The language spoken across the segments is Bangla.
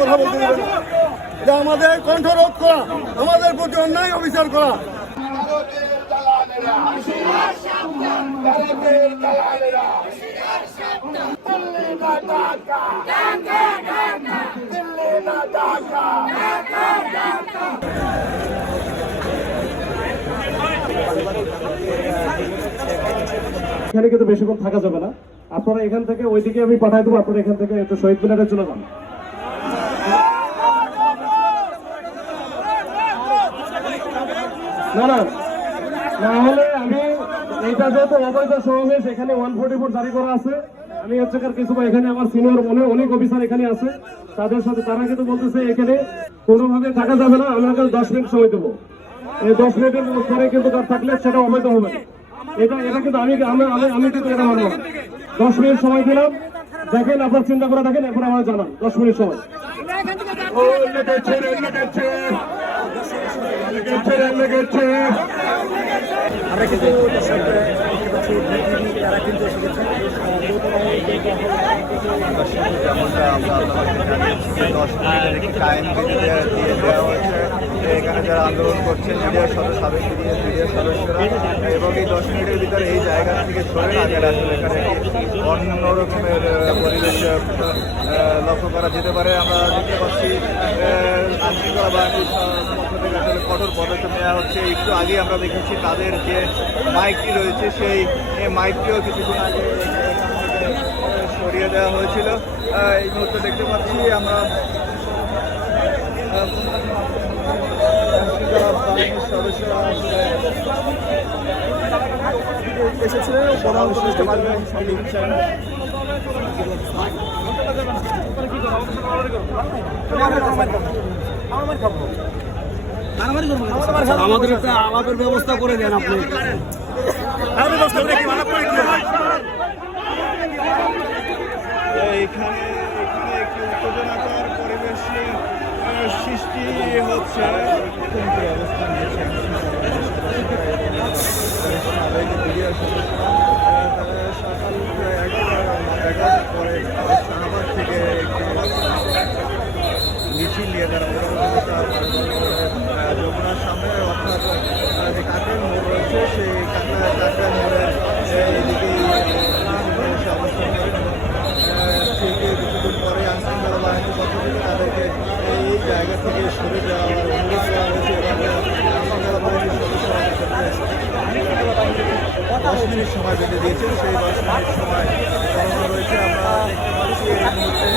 কথা বলতে দেবে না, যে আমাদের কণ্ঠরোধ করা, আমাদের প্রতি অন্যায় অবিচার করা। এখানে কিন্তু বেশিক্ষণ থাকা যাবে না, আপনারা এখান থেকে ওইদিকে আমি পাঠাই দেবো, আপনারা এখান থেকে একটু শহীদ মিনারে চলে যান। না না, না হলে আমি এইটা যেহেতু অবৈধ সমাবেশ, এখানে 144 জারি করা আছে, আমি হচ্ছে কিছু এখানে আমার সিনিয়র অনেক অফিসার এখানে আছে, তাদের সাথে তারা কিন্তু বলতেছে এখানে কোনোভাবে থাকা যাবে না, আমি 10 মিনিট সময় দেবো। এই 10 মিনিটের পরে কিন্তু থাকলে সেটা অবৈধ হবে না। এটা কিন্তু আমি কিন্তু এটা মানব না। 10 মিনিট সময় দিলাম, দেখেন আপনার চিন্তা করে দেখেন, এরপর আমার জানান 10 মিনিট সময়। আমরা কিন্তু তারা কিন্তু এসে গেছে। যেমনটা আমরা আপনাদেরকে জানিয়েছি যে 10 মিনিটের একটি টাইম দিয়ে দেওয়া হয়েছে এখানে যারা আন্দোলন করছেন সাবেক মিডিয়া সদস্যরা, এবং এই 10 মিনিটের ভিতরে এই জায়গা থেকে সরে না গেলে আসলে এখানে একটি অন্য রকমের পরিবেশ লক্ষ্য করা যেতে পারে। আমরা দেখতে পাচ্ছি আইনশৃঙ্খলা বাহিনীর পক্ষ থেকে আসলে কঠোর পদক্ষেপ নেওয়া হচ্ছে। একটু আগে আমরা দেখেছি তাদের যে মাইকটি রয়েছে সেই মাইকটিও কিছুক্ষণ আগে সরিয়ে দেওয়া হয়েছিল। এই মুহূর্তে দেখতে পাচ্ছি আমরা সদস্যরা এসেছিলেন, পরামর্শ পারবেন আমাদের একটা আলাপের ব্যবস্থা করে দেন আপনি। এখানে একটি উত্তেজনাকর পরিবেশ সৃষ্টি হচ্ছে। অবস্থান নিয়েছে সাবেক মিডিয়া সদস্যরা সকাল 11টার পরে শাহবাগ থেকে একটি মিছিল নিয়ে তারা যমুনার সামনে, অর্থাৎ যে কাকের মোড় রয়েছে সেই কাকের মোড়ের এদিকেই এসে অবস্থান করেন। থেকে কিছুদিন পরে আইনশৃঙ্খলা বাহিনীর পক্ষ থেকে তাদেরকে এই জায়গা থেকে সরে যাওয়ার অনুরোধ করা হয়েছে এবং আইনশৃঙ্খলা বাহিনীর সদস্যরা 10 মিনিট সময় বেঁধে দিয়েছেন। সেই 10 মিনিট সময় করানো রয়েছে। আমরা দেখতে পাচ্ছি এই মুহূর্তে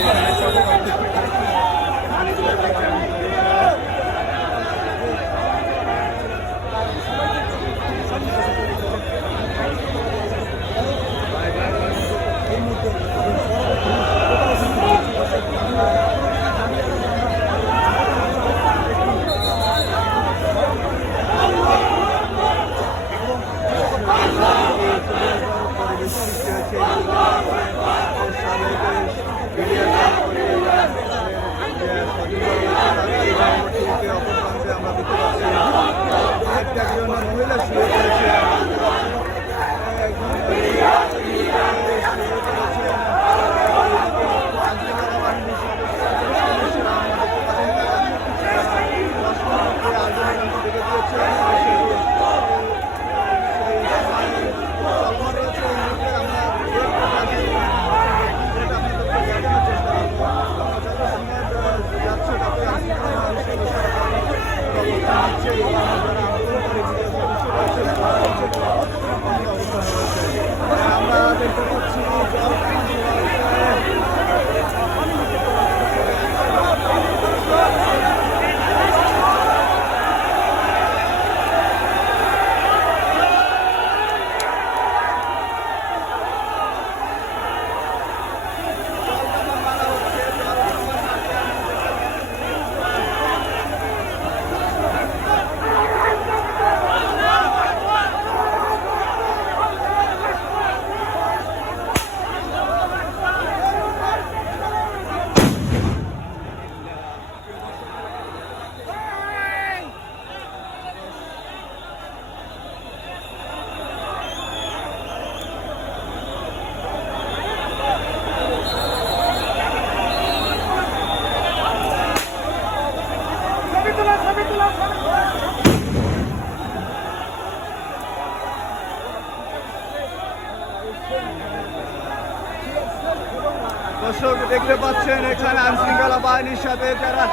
দেখতে পাচ্ছেন এখানে আইনশৃঙ্খলা বাহিনীর সাথে যারা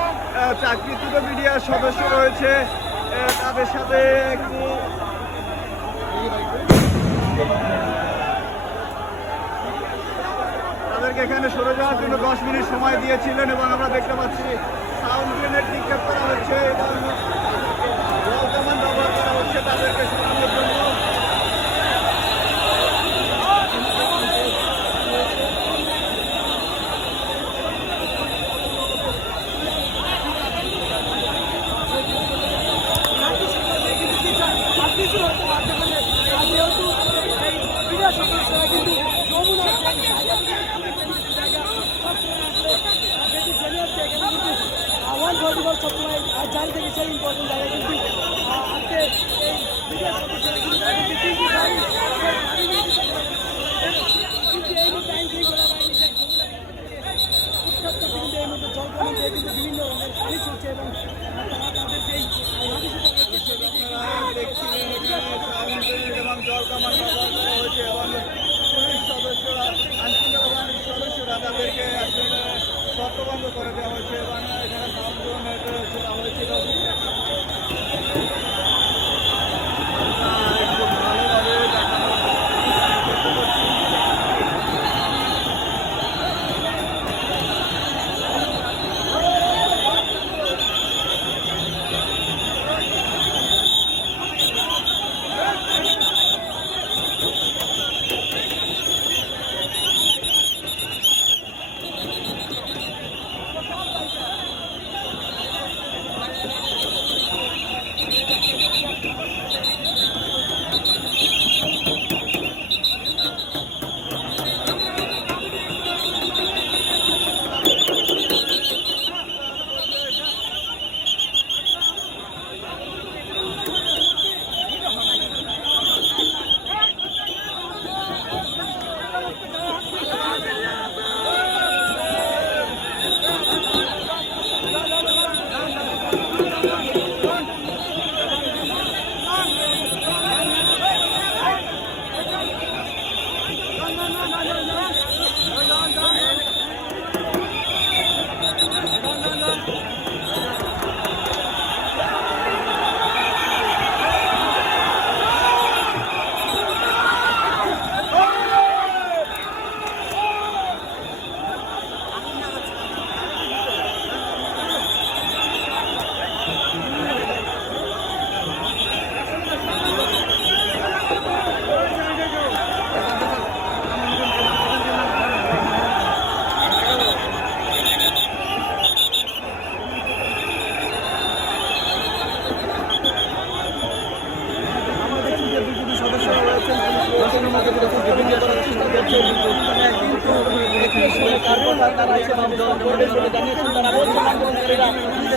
চাকরিচ্যুত মিডিয়ার সদস্য রয়েছে তাদের সাথে একটু তাদেরকে এখানে সরে যাওয়ার জন্য 10 মিনিট সময় দিয়েছিলেন এবং আমরা দেখতে পাচ্ছি সাউন্ড গ্রেনেড নিক্ষেপ করা হচ্ছে এবং জল কামান ব্যবহার করা হচ্ছে তাদেরকে সরানোর জন্য। জানি থেকে সেই ইম্পর্টেন্ট জায়গা কিন্তু আজকে বিভিন্ন রকমের পানি চলছে এবং তাদের যেই এবং জল কামান ব্যবহার করা হয়েছে এবং পুলিশ সদস্যরা আইনশৃঙ্খলা বাহিনীর সদস্যরা তাদেরকে আসলে শর্তভঙ্গ করে দেওয়া হয়েছে এবং এখানে সাউন্ড গ্রেনেড ছোড়া হয়েছিল। একটু ভালোভাবে দেখানোর চেষ্টা করছি।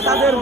তাদের